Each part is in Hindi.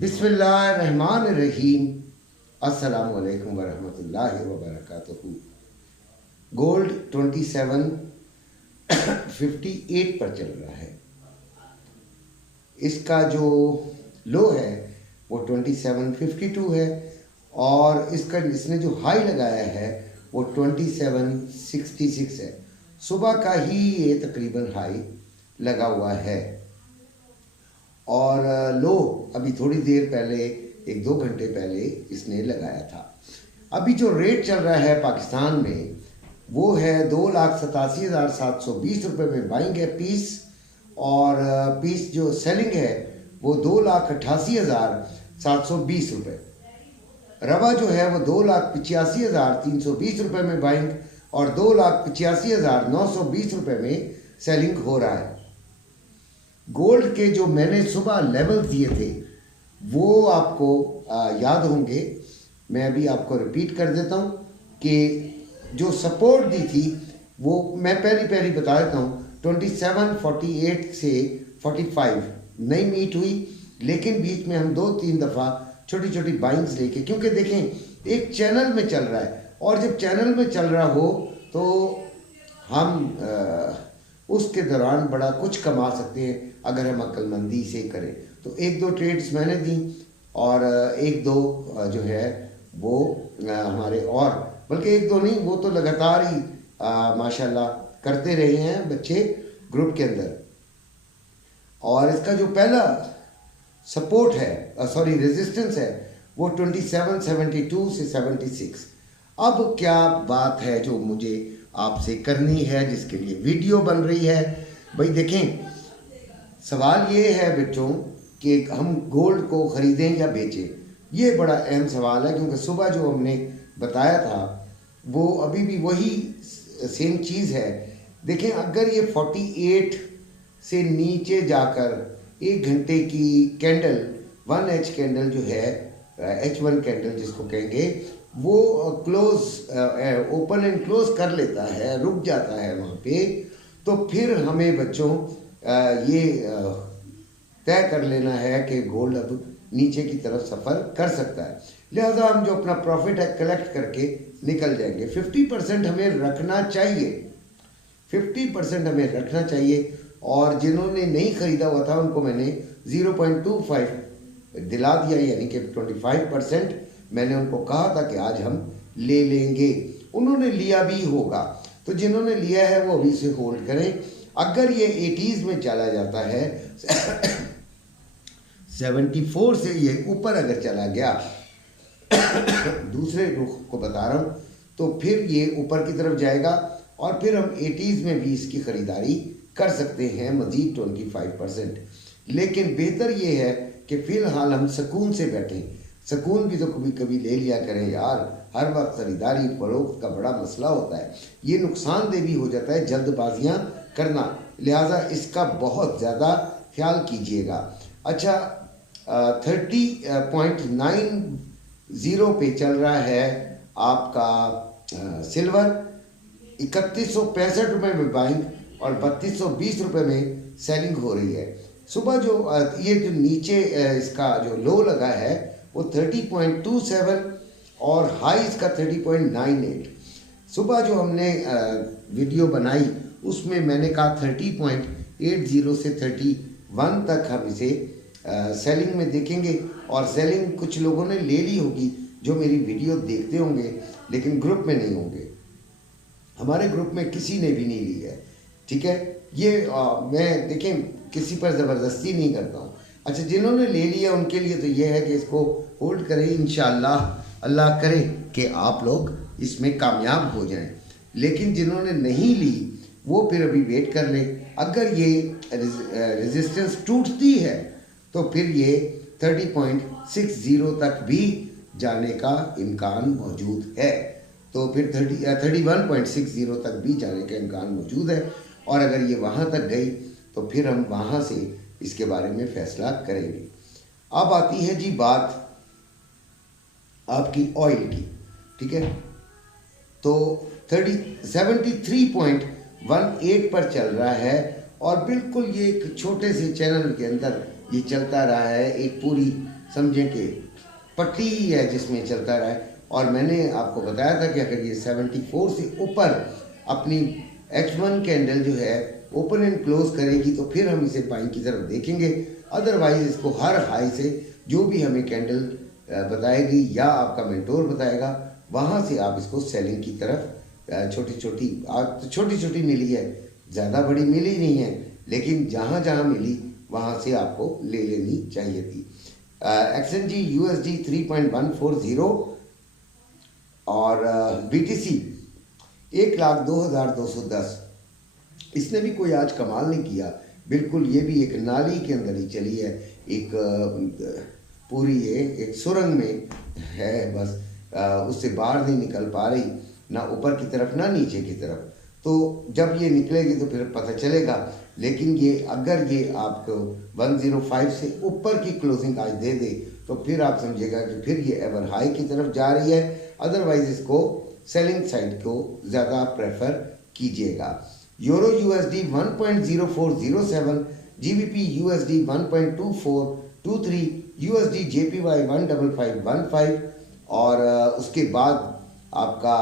बिस्मिल्लाहिर्रहमानिर्रहीम। अस्सलामु अलैकुम वरहमतुल्लाहि वबरकातुहू। गोल्ड 2758 पर चल रहा है। इसका जो लो है वो 2752 है और इसने जो हाई लगाया है वो 2766 है। सुबह का ही ये तकरीबन हाई लगा हुआ है और लो अभी थोड़ी देर पहले 1-2 घंटे पहले इसने लगाया था। अभी जो रेट चल रहा है पाकिस्तान में वो है 2,87,720 रुपये में बाइंग है पीस, और पीस जो सेलिंग है वो 2,88,720 रुपये। रवा जो है वो 2,85,320 रुपये में बाइंग और 2,85,920 रुपये में सेलिंग हो रहा है। गोल्ड के जो मैंने सुबह लेवल दिए थे वो आपको याद होंगे। मैं अभी आपको रिपीट कर देता हूँ कि जो सपोर्ट दी थी वो मैं पहली बता देता हूँ। 2748 से 45 नहीं मीट हुई, लेकिन बीच में हम 2-3 दफ़ा छोटी छोटी बाइंग्स लेके, क्योंकि देखें एक चैनल में चल रहा है और जब चैनल में चल रहा हो तो हम उसके दौरान बड़ा कुछ कमा सकते हैं अगर हम अक्लमंदी से करें। तो 1-2 ट्रेड्स मैंने दी और 1-2 जो है वो हमारे, और बल्कि 1-2 नहीं, वो तो लगातार ही माशाल्लाह करते रहे हैं बच्चे ग्रुप के अंदर। और इसका जो पहला सपोर्ट है रेजिस्टेंस है वो 2772 से 76। अब क्या बात है जो मुझे आपसे करनी है, जिसके लिए वीडियो बन रही है। भाई देखें, सवाल ये है बच्चों कि हम गोल्ड को ख़रीदें या बेचें। ये बड़ा अहम सवाल है, क्योंकि सुबह जो हमने बताया था वो अभी भी वही सेम चीज़ है। देखें, अगर ये 48 से नीचे जाकर 1 घंटे की कैंडल 1H कैंडल जो है, H1 कैंडल जिसको कहेंगे, वो क्लोज ओपन एंड क्लोज कर लेता है, रुक जाता है वहाँ पे, तो फिर हमें बच्चों ये तय कर लेना है कि गोल्ड अब नीचे की तरफ सफ़र कर सकता है। लिहाजा हम जो अपना प्रॉफिट है कलेक्ट करके निकल जाएंगे। 50% हमें रखना चाहिए, 50% हमें रखना चाहिए। और जिन्होंने नहीं ख़रीदा हुआ था उनको मैंने 0.25 दिला दिया, यानी कि 25% मैंने उनको कहा था कि आज हम ले लेंगे। उन्होंने लिया भी होगा, तो जिन्होंने लिया है वो अभी से होल्ड करें। अगर ये 80s में चला जाता है 74 से ये ऊपर अगर चला गया दूसरे रुख को बता रहा हूँ, तो फिर ये ऊपर की तरफ जाएगा और फिर हम 80s में भी इसकी ख़रीदारी कर सकते हैं मज़ीद 25%। लेकिन बेहतर ये है कि फ़िलहाल हम सुकून से बैठें। सुकून भी तो कभी कभी ले लिया करें यार। हर वक्त ख़रीदारी फरोख्त का बड़ा मसला होता है, ये नुकसानदेह भी हो जाता है जल्दबाजियाँ करना। लिहाजा इसका बहुत ज़्यादा ख्याल कीजिएगा। अच्छा, 30.90 पे चल रहा है आपका सिल्वर। 3165 रुपये में बाइंग और 3220 रुपये में सेलिंग हो रही है। सुबह जो ये जो नीचे इसका जो लो लगा है वो 30.27 और हाई इसका 30.98। सुबह जो हमने वीडियो बनाई उसमें मैंने कहा 30.80 से 31 तक हम इसे सेलिंग में देखेंगे। और सेलिंग कुछ लोगों ने ले ली होगी जो मेरी वीडियो देखते होंगे, लेकिन ग्रुप में नहीं होंगे। हमारे ग्रुप में किसी ने भी नहीं ली है, ठीक है। ये मैं देखें किसी पर ज़बरदस्ती नहीं करता हूँ। अच्छा, जिन्होंने ले लिया उनके लिए तो ये है कि इसको होल्ड करें। इंशाअल्लाह अल्लाह करे कि आप लोग इसमें कामयाब हो जाएं। लेकिन जिन्होंने नहीं ली वो फिर अभी वेट कर लें। अगर ये रेजिस्टेंस टूटती है तो फिर ये 30.60 तक भी जाने का इम्कान मौजूद है, तो फिर 31.60 तक भी जाने का इम्कान मौजूद है। और अगर ये वहाँ तक गई तो फिर हम वहाँ से इसके बारे में फ़ैसला करेंगे। अब आती है जी बात आपकी ऑयल की, ठीक है। तो 73.18 पर चल रहा है और बिल्कुल ये एक छोटे से चैनल के अंदर ये चलता रहा है, एक पूरी समझें कि पट्टी ही है जिसमें चलता रहा है। और मैंने आपको बताया था कि अगर ये 74 से ऊपर अपनी H1 कैंडल जो है ओपन एंड क्लोज करेगी तो फिर हम इसे बाइंग की तरफ देखेंगे। अदरवाइज इसको हर हाई से जो भी हमें कैंडल बताएगी या आपका मेंटोर बताएगा, वहाँ से आप इसको सेलिंग की तरफ छोटी छोटी, आज तो छोटी छोटी मिली है, ज़्यादा बड़ी मिली नहीं है, लेकिन जहाँ जहाँ मिली वहाँ से आपको ले लेनी चाहिए थी। XNG USD 3.140 और BTC 1,02,210, इसने भी कोई आज कमाल नहीं किया, बिल्कुल ये भी एक नाली के अंदर ही चली है, एक पूरी ये एक सुरंग में है, बस उससे बाहर नहीं निकल पा रही, ना ऊपर की तरफ ना नीचे की तरफ। तो जब ये निकलेगी तो फिर पता चलेगा। लेकिन ये अगर ये आपको 105 से ऊपर की क्लोजिंग आज दे दे तो फिर आप समझिएगा कि फिर ये एवर हाई की तरफ जा रही है। अदरवाइज इसको सेलिंग साइड को ज़्यादा प्रेफर कीजिएगा। Euro USD 1.0407, GBP USD 1.2423, USD JPY 15515 और उसके बाद आपका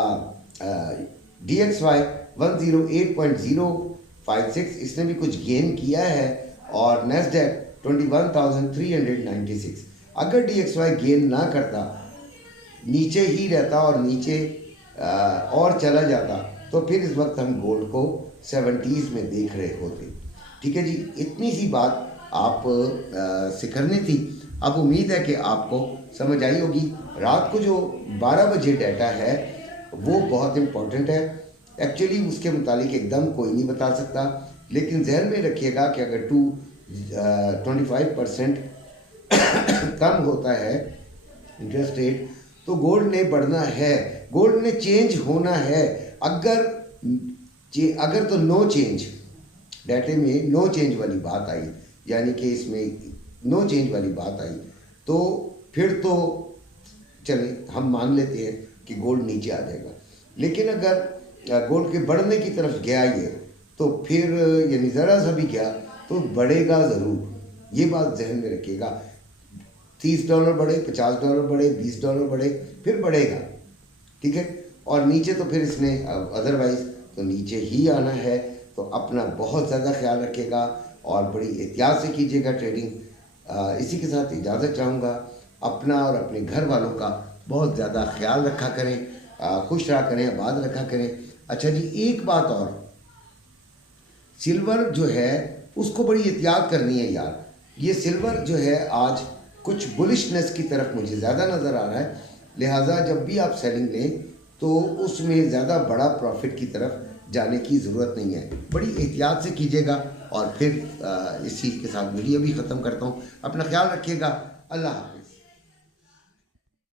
DXY 108.056, इसने भी कुछ गेन किया है। और नेस्डेक 21,396। अगर DXY गेन ना करता, नीचे ही रहता और नीचे और चला जाता तो फिर इस वक्त हम गोल्ड को 70s में देख रहे होते। ठीक है जी, इतनी सी बात आप से करनी थी। अब उम्मीद है कि आपको समझ आई होगी। रात को जो 12 बजे डाटा है वो बहुत इम्पोर्टेंट है। एक्चुअली उसके मुतालिक एकदम कोई नहीं बता सकता, लेकिन जहन में रखिएगा कि अगर 25% कम होता है इंटरेस्ट रेट तो गोल्ड ने बढ़ना है, गोल्ड ने चेंज होना है। अगर तो नो चेंज, डाटे में नो चेंज वाली बात आई, यानी कि इसमें नो चेंज वाली बात आई, तो फिर तो चले हम मान लेते हैं कि गोल्ड नीचे आ जाएगा। लेकिन अगर गोल्ड के बढ़ने की तरफ गया ये, तो फिर यानी ज़रा सा भी गया तो बढ़ेगा ज़रूर। ये बात जहन में रखिएगा। $30 बढ़े, $50 बढ़े, $20 बढ़े, फिर बढ़ेगा। ठीक है, और नीचे तो फिर इसने अदरवाइज तो नीचे ही आना है। तो अपना बहुत ज़्यादा ख्याल रखिएगा और बड़ी एहतियात से कीजिएगा ट्रेडिंग। इसी के साथ इजाज़त चाहूँगा। अपना और अपने घर वालों का बहुत ज़्यादा ख्याल रखा करें, खुश रहा करें, आबाद रखा करें। अच्छा जी, एक बात और, सिल्वर जो है उसको बड़ी एहतियात करनी है यार। ये सिल्वर जो है आज कुछ बुलिशनेस की तरफ मुझे ज़्यादा नज़र आ रहा है, लिहाजा जब भी आप सेलिंग लें तो उसमें ज़्यादा बड़ा प्रॉफिट की तरफ जाने की ज़रूरत नहीं है। बड़ी एहतियात से कीजिएगा। और फिर इसी के साथ वीडियो भी ख़त्म करता हूँ। अपना ख्याल रखिएगा। अल्लाह हाफ़िज़।